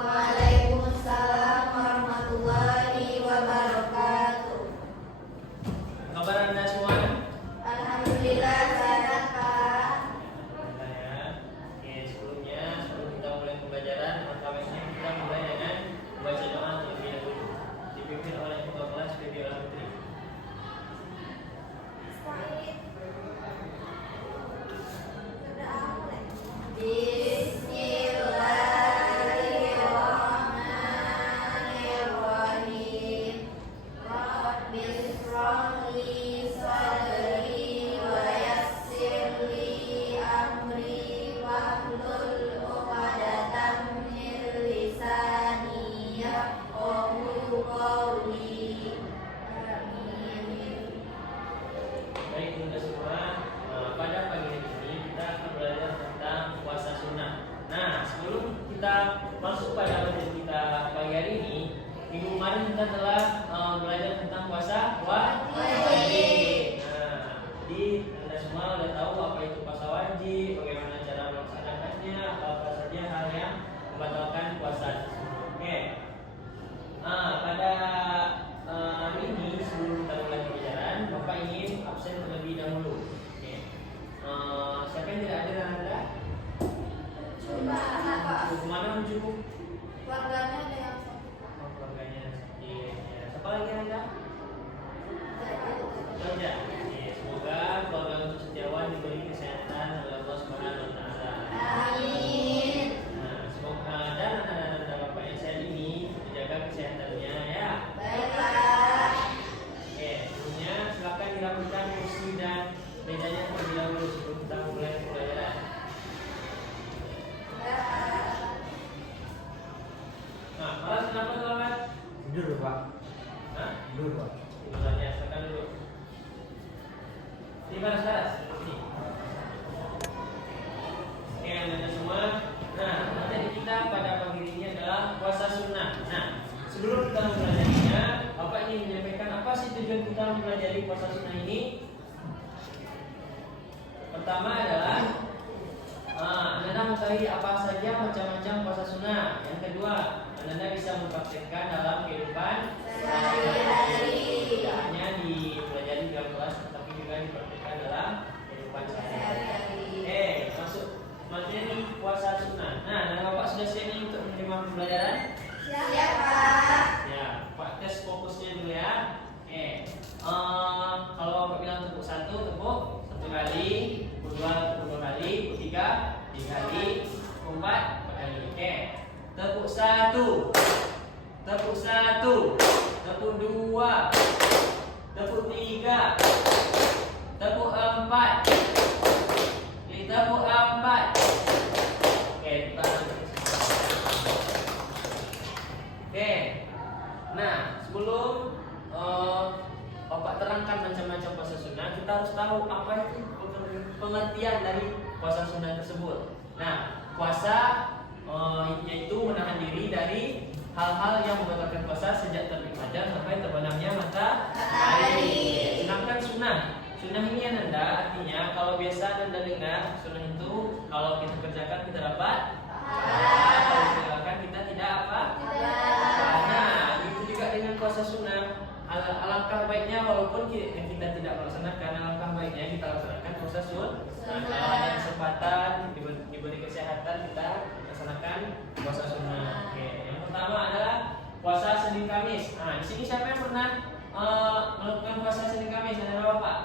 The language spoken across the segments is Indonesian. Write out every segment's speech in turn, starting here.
Waalaikumsalam warahmatullahi wabarakatuh. Kabar Anda semua? Alhamdulillah sehat Pak. Alhamdulillah ya. Oke, sebelum kita mulai pembelajaran, maka baiknya kita mulai dengan membaca doa terlebih dahulu. Dipimpin oleh ketua kelas Bibi Al-Fitri. Bismillahirrahmanirrahim. Rabbil shrahli sadri wa yassirli amri wahlul 'uqdatam min lisani yafqahu qawli. Amin. Baik Bunda semua, pada pagi hari ini kita akan belajar tentang puasa sunnah. Nah, sebelum kita masuk pada materi kita pagi hari ini, minggu kemarin kita telah belajar tentang puasa wajib. Nah, jadi Anda semua sudah tahu apa itu puasa wajib, bagaimana cara melaksanakannya, apa saja hal yang membatalkan puasa. Oke. Nah, pada hari ini sebelum kita mulai pembelajaran, Bapak ingin absen terlebih dahulu. Oke. Siapa yang tidak ada dan Anda? Coba Pak. Kemana cukup? Keluarganya ada yang sakit. Keluarganya sakit. Ya. Siapa lagi Anda? Saja. Semoga keluarga untuk setiawan diberi kesehatan oleh Allah Subhanahu Wa Taala. Amin. Nah, semoga dan anak-anak Bapak yang sehat ini dijaga kesehatannya ya. Baiklah. Oke, sebelumnya silakan dirapikan kursi dan mejanya terlebih dahulu sebelum kita mulai pembelajaran. Nah, malas kenapa selamat? Tidur Pak. Hah? Tidur Pak. Tidurannya, silakan dulu. Di mana saras? Ini. Oke, anda semua. Nah, materi kita pada pagi ini adalah puasa sunnah. Nah, sebelum kita mempelajarinya, Bapak ingin menyampaikan apa sih tujuan kita mempelajari puasa sunnah ini? Pertama adalah Anda mengetahui apa saja macam-macam puasa sunnah. Yang kedua, Anda bisa mempraktikkan dalam kehidupan Sehari-hari. tidak hanya dipelajari di dalam kelas, tetapi juga dipraktikkan dalam kehidupan sehari-hari. Masuk materi puasa sunnah. Nah, dan Bapak sudah siap nih untuk menerima pembelajaran? Siap Pak. Ya, Pak tes fokusnya dulu ya. Kalau Bapak bilang tepuk satu kali, tepuk dua kali, tepuk tiga kali, tepuk empat kali. Oke. Tepuk satu, tepuk dua, tepuk tiga, tepuk empat, tepuk empat. Oke, kita Oke. Nah, sebelum Bapak terangkan macam-macam puasa sunnah, kita harus tahu apa itu pengertian dari puasa sunnah tersebut. Nah, puasa yaitu menahan diri dari hal-hal yang membatalkan puasa sejak terbit fajar sampai terbenamnya matahari. Sedangkan sunnah ini Anda artinya kalau biasa Anda dengar sunnah itu kalau kita kerjakan kita dapat pahala, kalau kita tinggalkan kita tidak apa? Nah, itu juga dengan puasa sunnah. Alangkah baiknya walaupun kita tidak melaksanakan, alangkah baiknya kita laksanakan puasa sunnah. Kalau ada kesempatan diberi kesehatan kita laksanakan puasa sunnah. Oke, yang pertama adalah puasa Senin Kamis. Nah, di sini siapa yang pernah melakukan puasa Senin Kamis? Ada Bapak?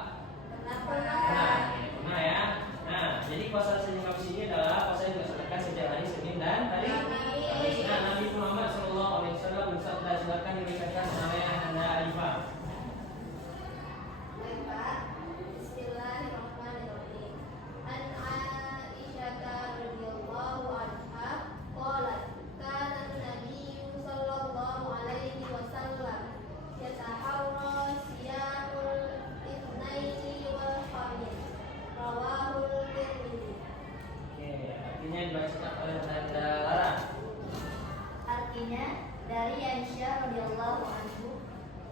Pernah ya. Nah, jadi puasa Senin Kamis ini adalah puasa yang dilaksanakan setiap hari Senin dan hari Kamis. Nah, Nabi Muhammad SAW bersabda, silakan dibacakan oleh Anda Alifah. Bismillahirrahmanirrahim. An Aisyah radhiyallahu anha qalat kana an-nabiy sallallahu alaihi wasallam yatahawwa siyamul itsnaini wal khamis. Rawahul Tirmidzi. Oke, artinya dibacakan oleh Anda Lara. Artinya dari Aisyah radhiyallahu anhu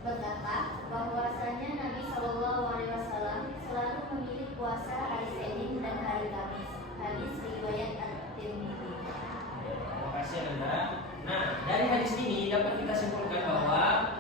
berkata bahwasanya Nabi Shallallahu Alaihi Wasallam selalu memilih puasa hari Senin dan hari Kamis. Hadis riwayat At-Tirmidzi. Terima kasih Anda. Nah, dari hadis ini dapat kita simpulkan bahwa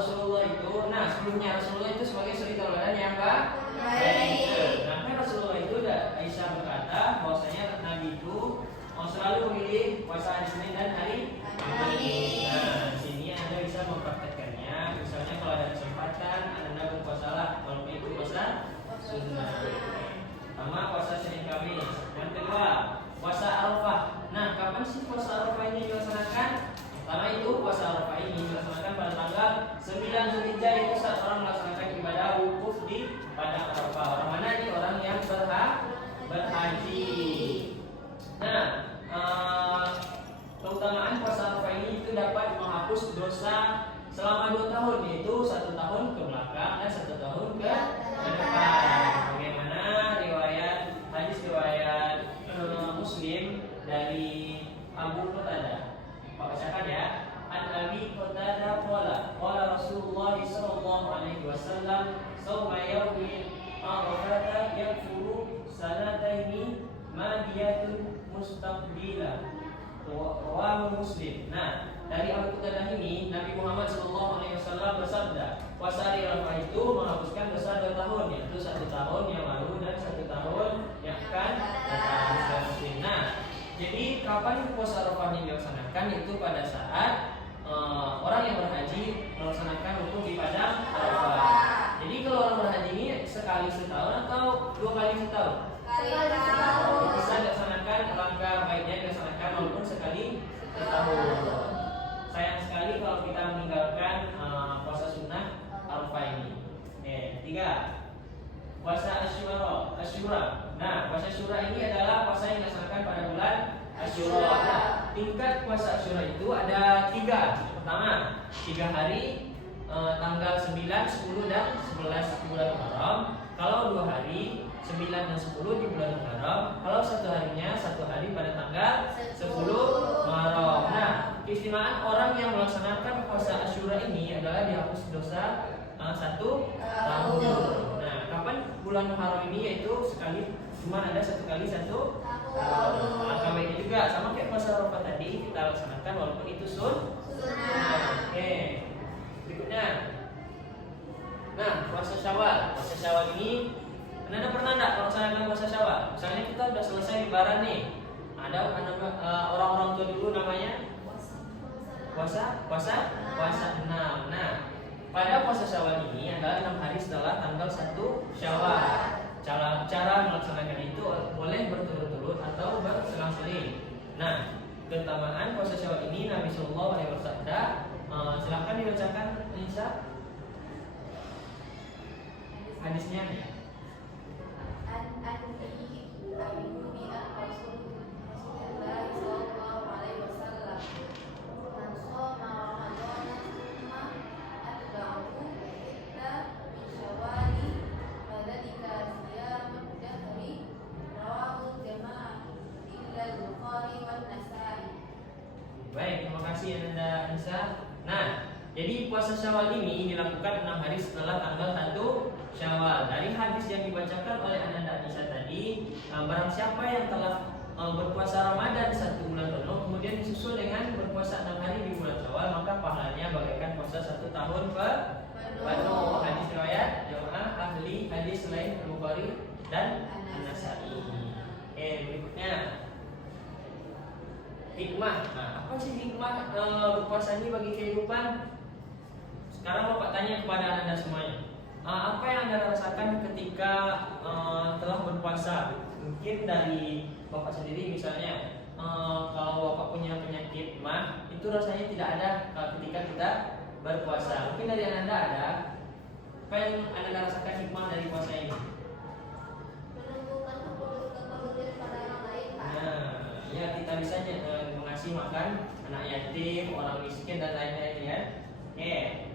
Rasulullah itu, nah sebelumnya Rasulullah itu sebagai suri tauladan yang baik. Nah, Rasulullah itu Aisyah berkata bahwasanya Nabi itu selalu memilih puasa hari Senin dan hari Kamis. Nah, di sini Anda bisa mempraktekkannya. Misalnya kalau ada kesempatan Anda berpuasalah walaupun itu puasa sunnah. Pertama puasa Senin Kamis. Yang kedua puasa Arafah. Nah, kapan sih puasa Arafah ini dilaksanakan? Pertama itu puasa Arafah ini dilaksanakan pada tanggal 9 Zulhijjah, itu saat orang melaksanakan ibadah wukuf di padang Arafah. Orang mana ini? Orang yang berhaji. Nah, keutamaan puasa Arafah ini itu dapat menghapus dosa selama 2 tahun, yaitu 1 tahun ke belakang dan 1 tahun ke depan. Bagaimana hadis riwayat Muslim dari Abu Qatadah. Pak bacakan ya. An Abi Qatadah qala Rasulullah sallallahu alaihi wasallam sawma yaumi Arafah yakfuru sanataini madiyatun mustaqbila. Rawahu Muslim. Nah, dari Abu Qatadah ini Nabi Muhammad SAW bersabda, puasa hari Arafah itu menghapuskan dosa 2 tahun, yaitu 1 tahun yang lalu dan 1 tahun yang akan datang. Nah, jadi kapan puasa Arafah ini dilaksanakan? Itu pada saat orang yang berhaji melaksanakan wukuf di padang Arafah. Jadi kalau orang berhaji ini sekali setahun atau 2 kali setahun? Bisa dilaksanakan, alangkah baiknya dilaksanakan walaupun sekali setahun. Sayang sekali kalau kita meninggalkan puasa sunnah Arafah ini. 3. Puasa Asyura. Nah, puasa Asyura ini adalah puasa yang dilaksanakan pada bulan Asyura. Nah, tingkat puasa Asyura itu ada 3. Pertama, 3 hari, tanggal 9, 10 dan 11 di bulan Muharram. Kalau 2 hari, 9 dan 10 di bulan Muharram. Kalau 1 harinya, 1 hari pada tanggal 10 Muharram. Nah, keistimewaan orang yang melaksanakan puasa Asyura ini adalah dihapus dosa 1 tahun. Nah, kapan bulan Muharram ini? Yaitu sekali, cuma ada 1 kali 1 tahun. Angka baiknya juga sama kayak puasa Arafah tadi, kita laksanakan walaupun itu sunnah. Oke. Berikutnya. Nah, puasa Syawal. Puasa Syawal ini, Anda pernah enggak melaksanakan puasa Syawal? Misalnya kita sudah selesai lebaran nih. Ada orang-orang tua dulu namanya puasa 6. Nah, pada puasa Syawal ini adalah 6 hari setelah tanggal 1 Syawal. Cara melaksanakan itu boleh berturut-turut atau berselang-seling. Nah, keutamaan puasa Syawal ini Nabi Sallallahu Alaihi Wasallam, silahkan dibacakan Nisa hadisnya. Baik, terima kasih Anda Nisa. Nah, jadi puasa Syawal ini dilakukan 6 hari setelah tanggal 1 Syawal. Dari hadis yang dibacakan oleh Anda Nisa tadi, barang siapa yang telah berpuasa Ramadan 1 bulan penuh, kemudian disusul dengan berpuasa 6 hari di bulan Syawal, maka pahalanya bagaikan puasa 1 tahun penuh. Hadis riwayat jamaah ahli hadis selain Al-Bukhari dan An-Nasa'i. Berikutnya hikmah. Nah, apa sih hikmah berpuasa ini bagi kehidupan? Sekarang Bapak tanya kepada Anda semuanya, apa yang Anda rasakan ketika telah berpuasa? Mungkin dari Bapak sendiri misalnya, kalau Bapak punya penyakit mah, itu rasanya tidak ada ketika kita berpuasa. Mungkin dari Anda ada. Apa yang Anda rasakan hikmah dari puasa ini? Nah, ya kita bisa ngasih makan anak yatim, orang miskin dan lain-lain ya.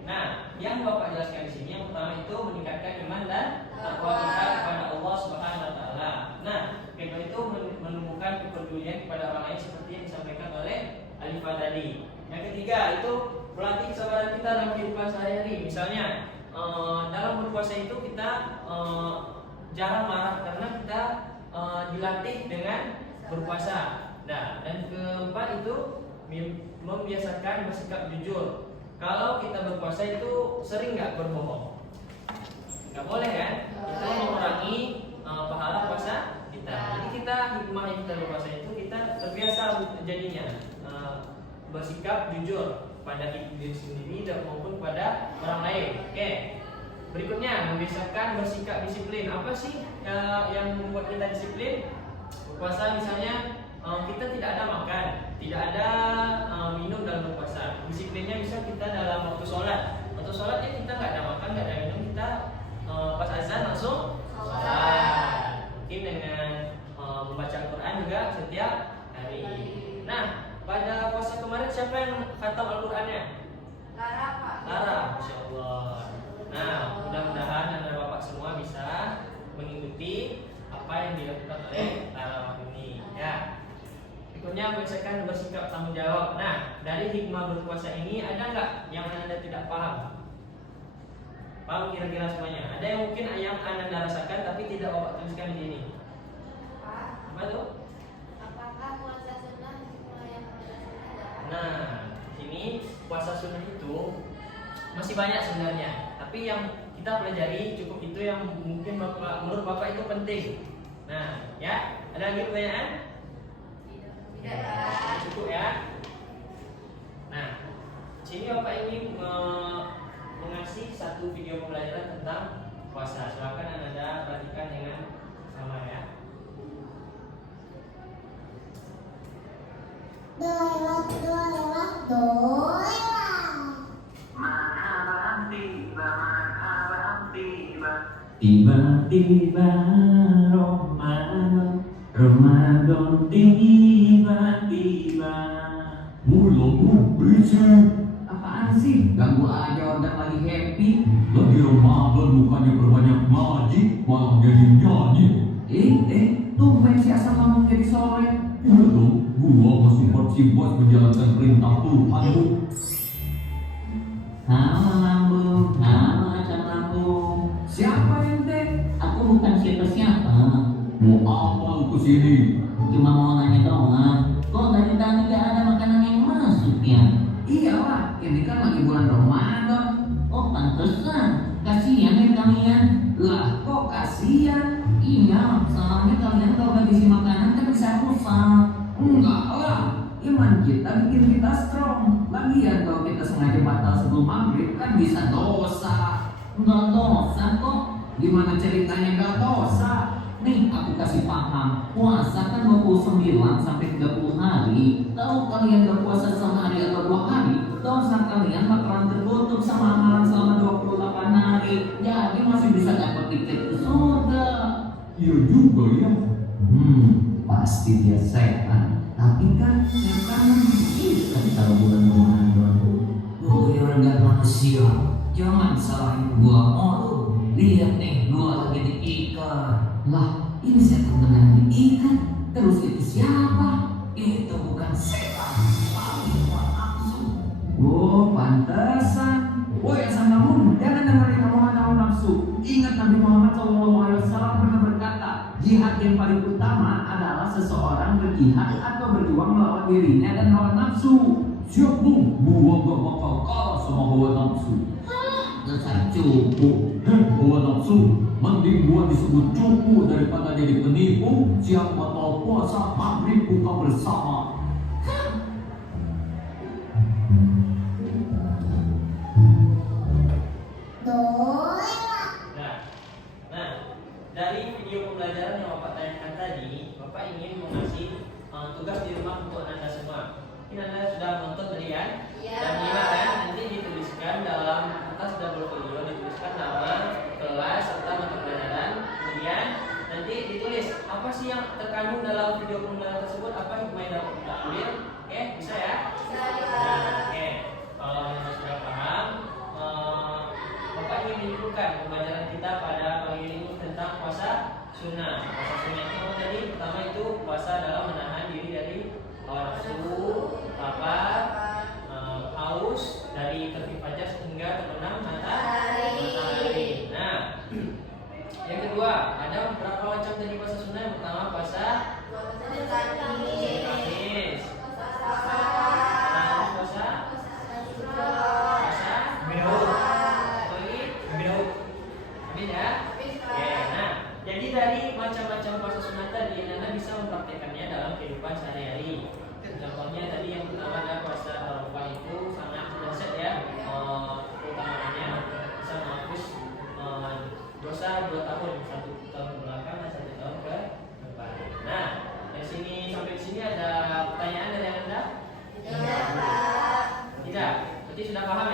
Nah, yang Bapak jelaskan di sini yang pertama itu meningkatkan iman dan takwa kita kepada Allah Subhanahu wa taala. Nah, kedua itu menumbuhkan kepedulian kepada orang lain seperti yang disampaikan oleh Alifah tadi. Yang ketiga itu melatih kesabaran kita dalam kehidupan sehari-hari. Misalnya dalam berpuasa itu kita jarang marah karena kita dilatih dengan berpuasa. Nah, dan keempat itu membiasakan bersikap jujur. Kalau kita berpuasa itu sering nggak berbohong? Nggak boleh kan? Itu mengurangi pahala puasa kita. Jadi kita hikmahnya kita berpuasa itu kita terbiasa jadinya bersikap jujur pada diri sendiri dan maupun pada orang lain. Oke. Berikutnya membiasakan bersikap disiplin. Apa sih yang membuat kita disiplin? Berpuasa misalnya kita tidak ada makan, tidak ada minum dalam berpuasa. Disiplinnya bisa kita dalam waktu sholat. Waktu sholatnya kita nggak ada makan, nggak ada minum, kita pas azan langsung sholat. Mungkin dengan membaca Al-Quran juga setiap hari. Nah, pada puasa kemarin siapa yang khatam Al-Qurannya? Lara, Pak. Lara, Masya Allah. Nah, mudah-mudahan anak bapak semua bisa mengikuti apa yang dilakukan oleh Lara ini. Ya. Berikutnya biasakan bersikap tanggung jawab. Nah, dari hikmah berpuasa ini ada nggak yang anda tidak paham? Paham kira-kira semuanya? Ada yang mungkin yang anda rasakan tapi tidak bapak tuliskan di sini. Pak, Apa tuh? apakah puasa sunnah hikmah yang berdasarkan? Nah, ini puasa sunnah itu masih banyak sebenarnya. Tapi yang kita pelajari cukup itu yang mungkin menurut bapak itu penting. Nah, ya, ada lagi pertanyaan? Tidak, Pak. Cukup ya. Nah, sini bapak ini mengasih satu video pembelajaran tentang puasa. Silakan anda perhatikan dengan sama ya. Tiba-tiba Ramadan tiba-tiba. Mulu berisik. Apaan sih? Ganggu aja orang lagi happy. Lagi Ramadan bukannya berbanyak ngaji, malah jadi nyanyi. Tumben si asal ngomong jadi soleh. Udah dong, gua masih bos menjalankan perintah Tuhan. Halo lambung, halo acang lambung. Siapa ente? Aku bukan siapa-siapa. Mau apa lu kesini? Cuma mau nanya doang. Kok dari tadi gak ada makanan yang masuk ya? Iyalah, ini kan lagi bulan Ramadan. Oh pantesan, kasihan ya kalian. Lah kok kasihan? Iya, soalnya kalian kalau gak isi makanan kan bisa rusak. Enggak lah, iman kita bikin kita strong. Lagian kalau kita sengaja batal sebelum maghrib kan bisa dosa. Enggak dosa kok. Gimana ceritanya enggak dosa? Nih aku kasih paham. Puasa kan 29 sampai 30 hari. Tahu kalian berpuasa sehari atau 2 hari, dosa kalian bakalan tertutup sama amalan selama 28 hari. Jadi masih bisa dapat tiket ke surga. Iya juga ya. Pasti dia setan. Tapi kan setan bisa kalau bulan Ramadan. Gue orang manusia. Jangan salahin gua. Oh, lihat nih, gua lagi diikat. Lah, ini setan beneran diikat. Terus itu siapa? Itu bukan setan, tapi nafsu. Oh, pantesan. Woi, asal kamu jangan dengerin omongan hawa nafsu. Ingat Nabi Muhammad SAW pernah berkata, jihad yang paling utama adalah seseorang berjihad atau berjuang melawan dirinya dan hawa nafsu. Siap tuh, gua gak bakal kalah sama hawa nafsu. Dasar cupu. Hawa nafsu, mending gua disebut cupu daripada jadi penipu. Siap batal puasa, maghrib buka bersama. Nah, dari video pembelajaran yang Bapak tanyakan tadi, Bapak ingin mengasih tugas di rumah untuk Anda semua. Ini Anda sudah nonton tadi kan? Iya. Dan menyimak kan? Nanti dituliskan dalam atas double folio, dituliskan nama, kelas, serta mata pelajaran. Kemudian nanti ditulis apa sih yang terkandung dalam video pembelajaran tersebut, apa hikmah yang dapat kita ambil. Oke, bisa ya? Bisa. Nah, oke. Kalau Anda sudah paham, Bapak ingin menyebutkan pembelajaran kita pada pagi ini tentang puasa sunnah. Puasa sunnah itu apa tadi? Pertama itu puasa dalam menahan diri dari hawa nafsu, lapar, haus dari terbit fajar hingga terbenam matahari. Nah, yang kedua ada berapa macam tadi puasa sunnah? Yang pertama puasa Kamis, Titik sudah paham